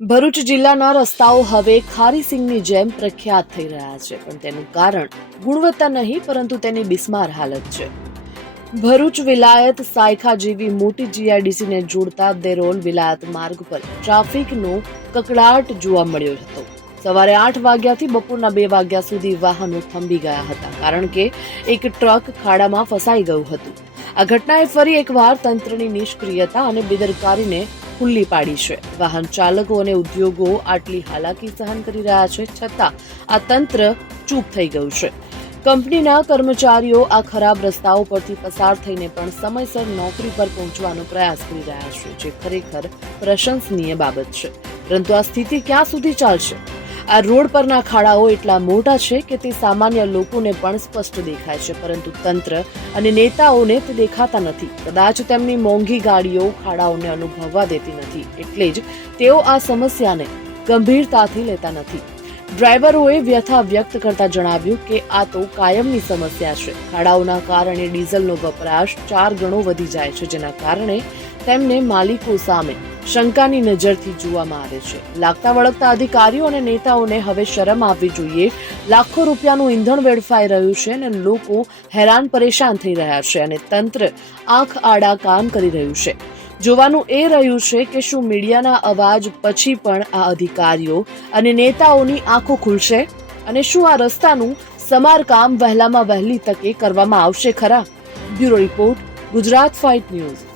ભરૂચ જિલ્લાના રસ્તાઓ હવે ખારી ખારીસિંગની જેમ પ્રખ્યાત થઈ રહ્યા છે, પણ તેનું કારણ ગુણવત્તા નહીં, પરંતુ તેની બિસ્માર હાલત છે. ભરૂચ વિલાયત સાયખા જેવી મોટી જીઆઈડીસીને જોડતા દેરોલ વિલાયત માર્ગ પર ટ્રાફિકનો કકડાટ જોવા મળ્યો હતો. સવારે આઠ વાગ્યાથી બપોરના બે વાગ્યા સુધી વાહનો થંભી ગયા હતા, કારણ કે એક ટ્રક ખાડામાં ફસાઈ ગયું હતું. આ ઘટનાએ ફરી એકવાર તંત્રની નિષ્ક્રિયતા અને બેદરકારીને ખુલ્લી પાડી છે. વાહન ચાલકો અને ઉદ્યોગો આટલી હાલાકી સહન કરી રહ્યા છે છતાં આ તંત્ર ચૂપ થઈ ગયું છે. કંપનીના કર્મચારીઓ આ ખરાબ રસ્તાઓ પરથી પસાર થઈને પણ સમયસર નોકરી પર પહોંચવાનો પ્રયાસ કરી રહ્યા છે, જે ખરેખર પ્રશંસનીય બાબત છે. પરંતુ આ સ્થિતિ ક્યાં સુધી ચાલશે? આ રોડ પરના ખાડાઓ એટલા મોટા છે કે તે સામાન્ય લોકોને પણ સ્પષ્ટ દેખાય છે, પરંતુ તંત્ર અને નેતાઓને તે દેખાતા નથી. કદાચ તેમની મોંઘી ગાડીઓ ખાડાઓને અનુભવવા દેતી નથી, એટલે જ તેઓ આ સમસ્યાને ગંભીરતાથી લેતા નથી. ડ્રાઈવરોએ વ્યથા વ્યક્ત કરતા જણાવ્યું કે આ તો કાયમની સમસ્યા છે. ખાડાઓના કારણે ડીઝલનો વપરાશ ચાર ગણો વધી જાય છે, જેના કારણે તેમને માલિકો સામે શંકાની નજરથી જોવામાં આવે છે. લાગતા વળગતા અધિકારીઓ અને નેતાઓને હવે શરમ આવવી જોઈએ. લાખો રૂપિયાનું ઈંધણ વેડફાઈ રહ્યું છે અને લોકો હેરાન પરેશાન થઈ રહ્યા છે અને તંત્ર આંખ આડા કામ કરી રહ્યું છે. જોવાનું એ રહ્યું છે કે શું મીડિયાના અવાજ પછી પણ આ અધિકારીઓ અને નેતાઓની આંખો ખુલશે? અને શું આ રસ્તાનું સમારકામ વહેલામાં વહેલી તકે કરવામાં આવશે ખરા? Bureau report, Gujarat fight news.